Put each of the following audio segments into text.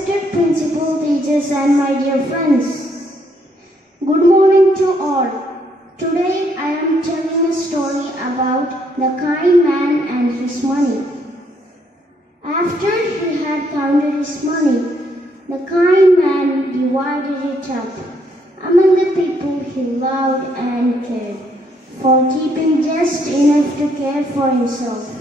Respected principal, teachers and my dear friends, good morning to all. Today I am telling a story about the kind man and his money. After he had counted his money, the kind man divided it up among the people he loved and cared for, keeping just enough to care for himself.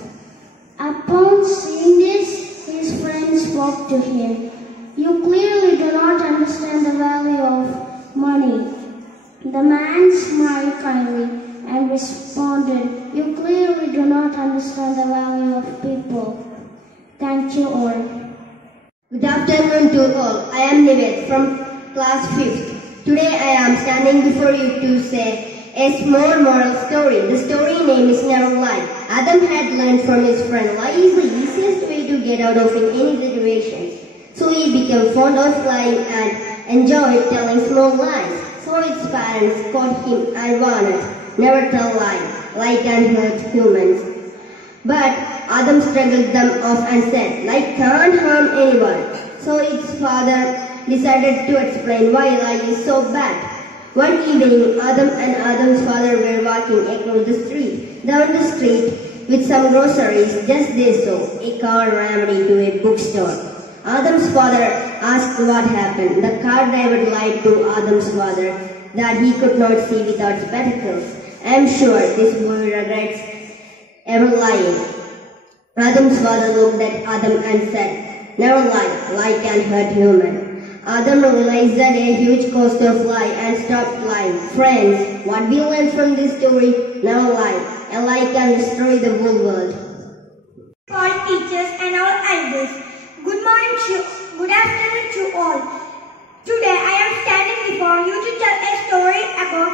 Upon seeing this, his friend spoke to him. "You clearly do not understand the value of money." The man smiled kindly and responded, "You clearly do not understand the value of people." Thank you all. Good afternoon to all. I am Nived from class 5th. Today I am standing before you to say a small moral story. The story name is Never Lie. Adam had learned from his friend lie is the easiest way to get out of any situation. So he became fond of lying and enjoyed telling small lies. So his parents caught him and warned, "Never tell lie, lie can hurt humans." But Adam struggled them off and said, "Lie can't harm anyone." So his father decided to explain why lie is so bad. One evening, Adam and Adam's father were walking across the street. Down the street, with some groceries, just they saw a car rammed into a bookstore. Adam's father asked what happened. The car driver lied to Adam's father that he could not see without spectacles. "I am sure this boy regrets ever lying." Adam's father looked at Adam and said, "Never lie, lie can hurt human." Adam realized that a huge cost of lie and stopped lying. Friends, what we learn from this story? Never lie. A lie can destroy the whole world. All teachers and all elders, good morning good afternoon to all. Today I am standing before you to tell a story about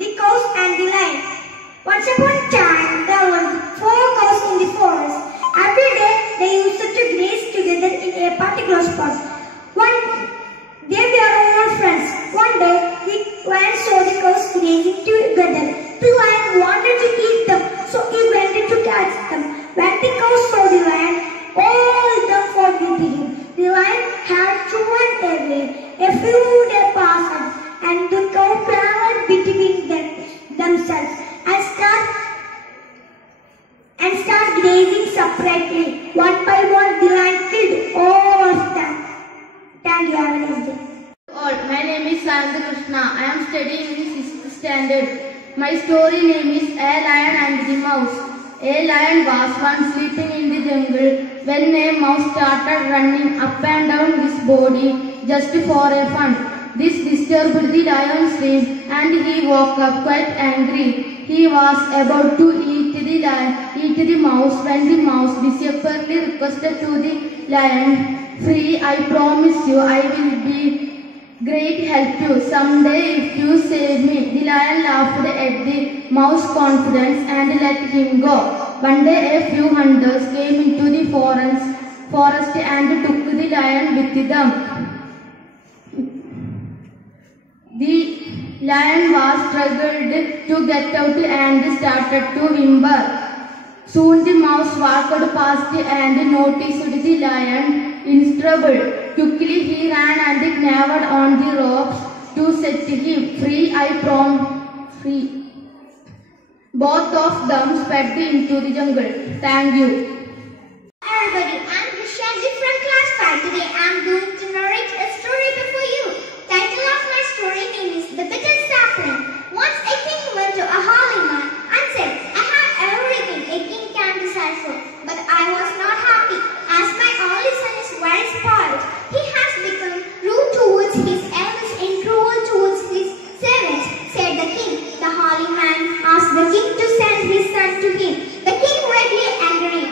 the cows and the lion. Once upon a time, there were 4 cows in the forest. Every day they used to graze together in a particular spot. They were all friends. One day, the lion saw the cows grazing together. The lion wanted to eat them, so he went to catch them. When the cows saw the lion, all of them followed him. The lion had to run away. A few days passed, and the cow traveled between themselves and start grazing separately. One by one, the lion killed all of them. Thank you. Have a nice day. All, my name is Sandra Krishna. I am studying in 6th standard. My story name is A Lion and the Mouse. A lion was once sleeping in the jungle when a mouse started running up and down his body just for a fun. This disturbed the lion's sleep and he woke up quite angry. He was about to eat the mouse when the mouse disappearingly requested to the lion, "Free, I promise you I will be great help you someday if you save me." The lion laughed at the mouse's confidence and let him go. One day a few hunters came into the forest and took the lion with them. The lion was struggled to get out and started to whimper. Soon the mouse walked past and noticed the lion in trouble. Quickly he ran and gnawed on the ropes to set him free. Free. Both of them sped into the jungle. Thank you. Everybody, I'm Vishali from class 5. Today I'm going to narrate a story before you. Title of my story name is The Bitter Sapling. Once a king went to a holy man and said, "I have everything a king can desire for, but I was not happy as my only son is very spoiled. He has become rude towards his elders and cruel towards his servants," said the king. The holy man asked the king to send his son to him. The king greatly angry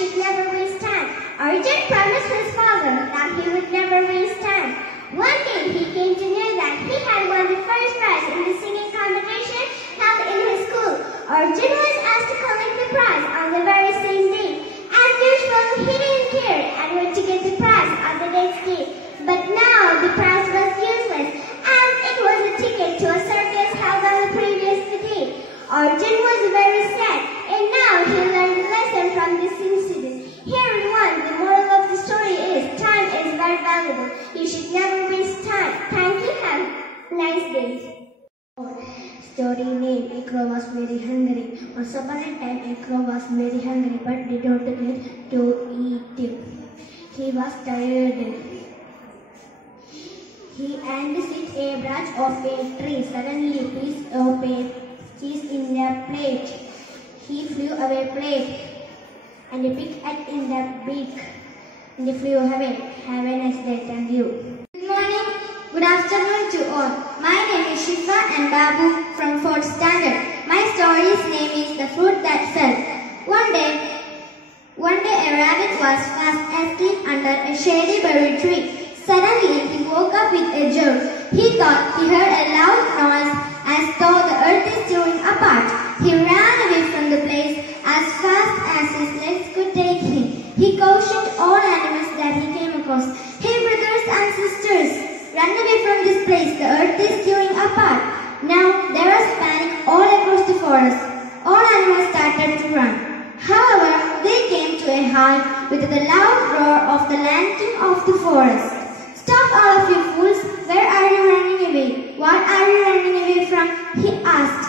should never waste time. Arjun promised his father that he would never waste time. One day he came to know that he had won the first prize in the singing competition held in his school. Arjun was asked to collect the prize on the very same day. As usual, he didn't care and went to get the prize on the next day. But now the prize was useless as it was a ticket to a circus held on the previous day. Arjun was very sad and now he learned a lesson from this incident. Here in one, the moral of the story is time is very valuable. You should never waste time. Thank you. Have a nice day. Story name: A crow was very hungry. Once upon a time, a crow was very hungry but did not get to eat. He was tired. He and sit a branch of a tree. Suddenly, a piece of a cheese in a plate. He flew away plate and picked it in the beak and he flew away. Have a nice day. Thank you. Good morning, good afternoon to all. My name is Shifa and Babu from 4th standard. My story's name is The Fruit That Fell. One day a rabbit was fast asleep under a shady berry tree. Suddenly he woke up with a jerk. He thought he heard a loud noise as though the earth is tearing apart. He ran away from the place as fast as his legs could take him. He cautioned all animals that he came across. Hey brothers and sisters, run away from this place. The earth is tearing apart. Now there was panic all across the forest. All animals started to run. However, they came to a halt with the loud roar of the Lion King of the forest. Stop all of you fools! Where are you running away? What are you running away from? He asked.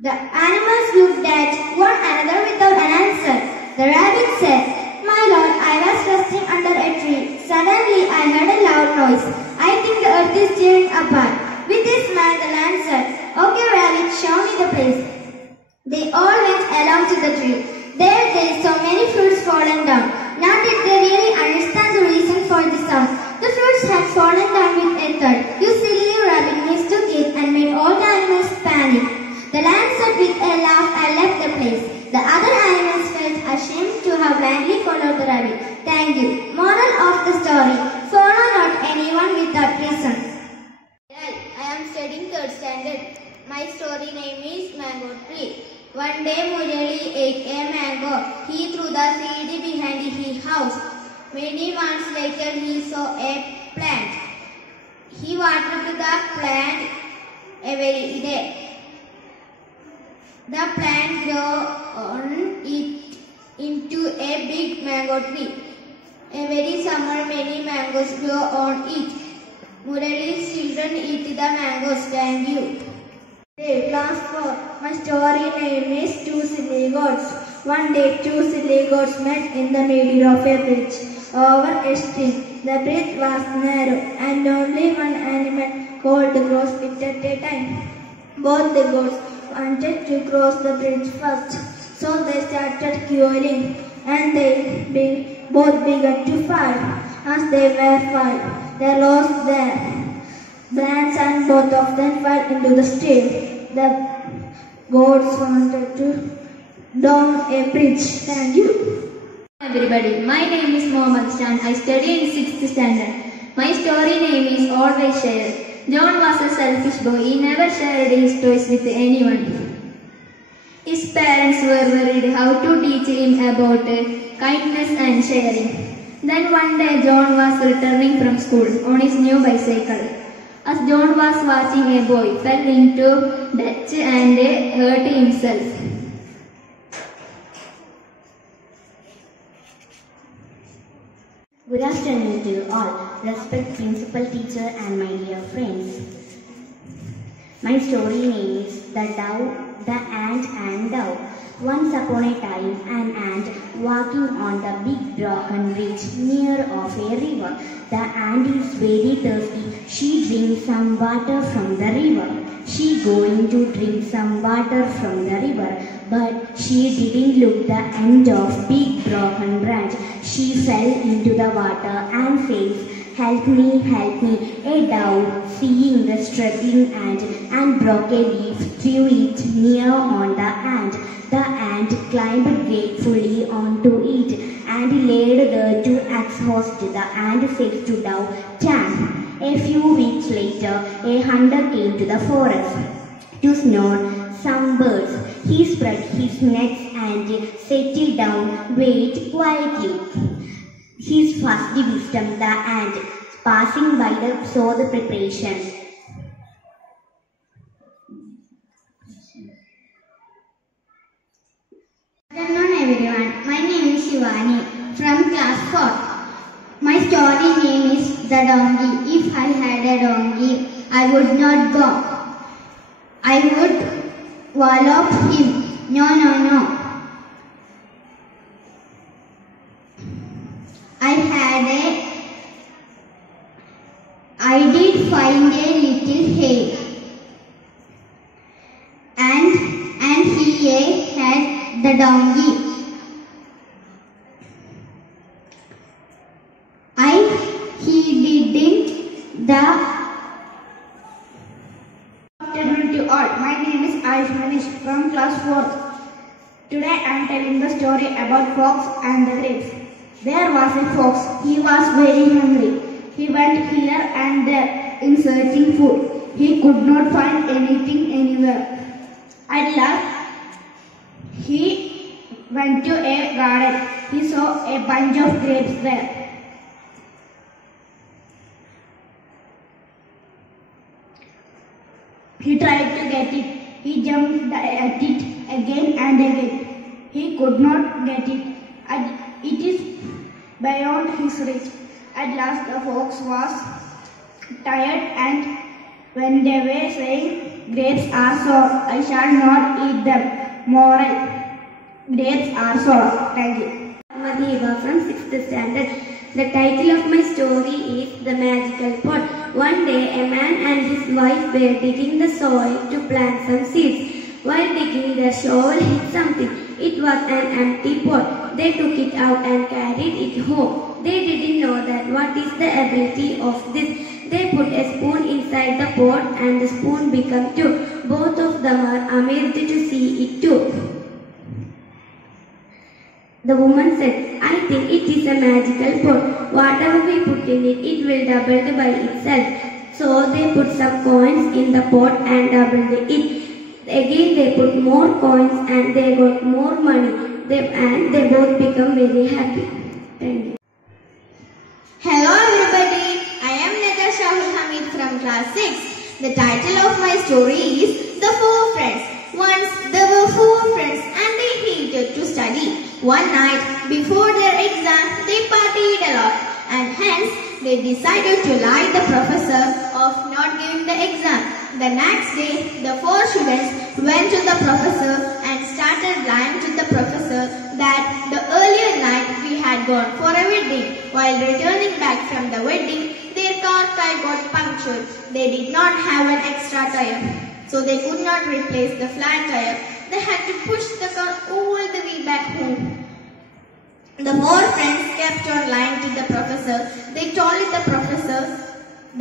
The animals looked at one another without an answer. The rabbit said, My lord, I was resting under a tree. Suddenly I heard a loud noise. I think the earth is tearing apart. With a smile, the lion said, Okay rabbit, show me the place. They all went along to the tree. There they saw many fruits fallen down. Now did they really understand the reason for the sound? The fruits had fallen down with a thud. You silly rabbit mistook it and made all the animals panic. The lion said with a laugh and left the place. The other animals felt ashamed to have blindly followed the rabbit. Thank you. Moral of the story: follow not anyone without reason. Hi, I am studying 3rd standard. My story name is Mango Tree. One day Murali ate a mango. He threw the seed behind his house. Many months later he saw a plant. He watered the plant every day. The plant grew on it into a big mango tree. Every summer many mangoes grow on it. Murali's children eat the mangoes. Thank you. Hey, class 4. My story name is Two Silly Goats. One day, two silly goats met in the middle of a bridge over a stream. The bridge was narrow and only one animal could cross it at a time. Both the goats wanted to cross the bridge first, so they started quarreling and they both began to fight. As they were fighting, they lost their balance and both of them fell into the stream. The goats wanted to down a bridge. Thank you. Everybody, my name is Mohammed Shan. I study in 6th standard. My story name is Always Share. John was a selfish boy. He never shared his toys with anyone. His parents were worried how to teach him about kindness and sharing. Then one day John was returning from school on his new bicycle. As John was watching, a boy fell into ditch and hurt himself. Good afternoon to you all. Respect principal, teacher and my dear friends. My story name is The Dove, the Ant and Dove. Once upon a time, an ant walking on the big broken bridge near of a river. The ant is very thirsty. She drinks some water from the river. She going to drink some water from the river, but she didn't look the end of big broken branch. She fell into the water and face help me. A dove, seeing the struggling ant, and broke a leaf, threw it near on the ant. The ant climbed gratefully onto it, and laid there to exhaust. The ant said to dove, "Thanks." A few weeks later, a hunter came to the forest to snare some birds. He spread his nets and settled down, wait quietly. His first wisdom, the ant, passing by saw the preparation. Good afternoon everyone. My name is Shivani from class 4. My story name is The Donkey. If I had a donkey, I would not go. I would wallop him. No. I did find a little hay, and he had the donkey. He didn't the. Good afternoon to all. My name is Ayush from class 4. Today I am telling the story about fox and the grapes. There was a fox. He was very hungry. He went here and there in searching food. He could not find anything anywhere. At last, he went to a garden. He saw a bunch of grapes there. He tried to get it. He jumped at it again and again. He could not get it. It is beyond his reach. At last the fox was tired and went away saying, "Grapes are sour. I shall not eat them." Moral: grapes are sour. Thank you. Madheva from 6th standard. The title of my story is The Magical Pot. One day a man and his wife were digging the soil to plant some seeds. While digging, their shovel hit something. It was an empty pot. They took it out and carried it home. They didn't know that what is the ability of this. They put a spoon inside the pot and the spoon became two. Both of them are amazed to see it too. The woman said, "I think it is a magical pot. Whatever we put in it, it will double by itself." So they put some coins in the pot and doubled it. Again they put more coins and they got more money. They both become very happy. Thank you. Hello everybody, I am Natasha Hamid from class 6. The title of my story is The Four Friends. Once there were 4 friends and they hated to study. One night before their exam they partied a lot and hence they decided to lie the professor of not giving the exam. The next day the 4 students went to the professor and started lying to the professor that the earlier night we had gone for a wedding. While returning back from the wedding, their car tire got punctured. They did not have an extra tire, so they could not replace the flat tire. They had to push the car all the way back home. The 4 friends kept on lying to the professor. They told the professor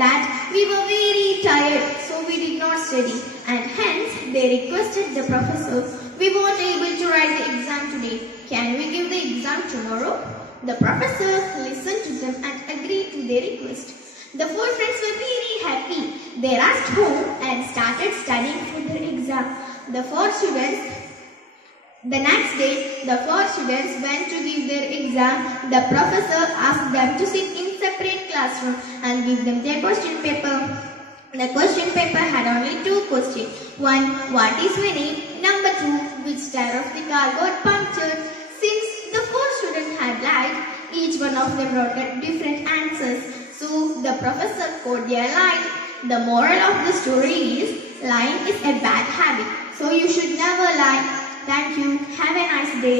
that we were very tired, so we did not study, and hence they requested the professor, "We weren't able to write the exam today. Can we give the exam tomorrow?" The professor listened to them and agreed to their request. The 4 friends were very happy. They rushed home and started studying for their exam. The next day, the 4 students went to give their exam. The professor asked them to sit in separate classrooms and give them their question paper. The question paper had only 2 questions. 1. What is winning? Number 2. Which tire of the car got punctured? Since the 4 students had lied, each one of them wrote different answers. So the professor caught their lie. The moral of the story is, lying is a bad habit. So you should never lie. Thank you. Have a nice day.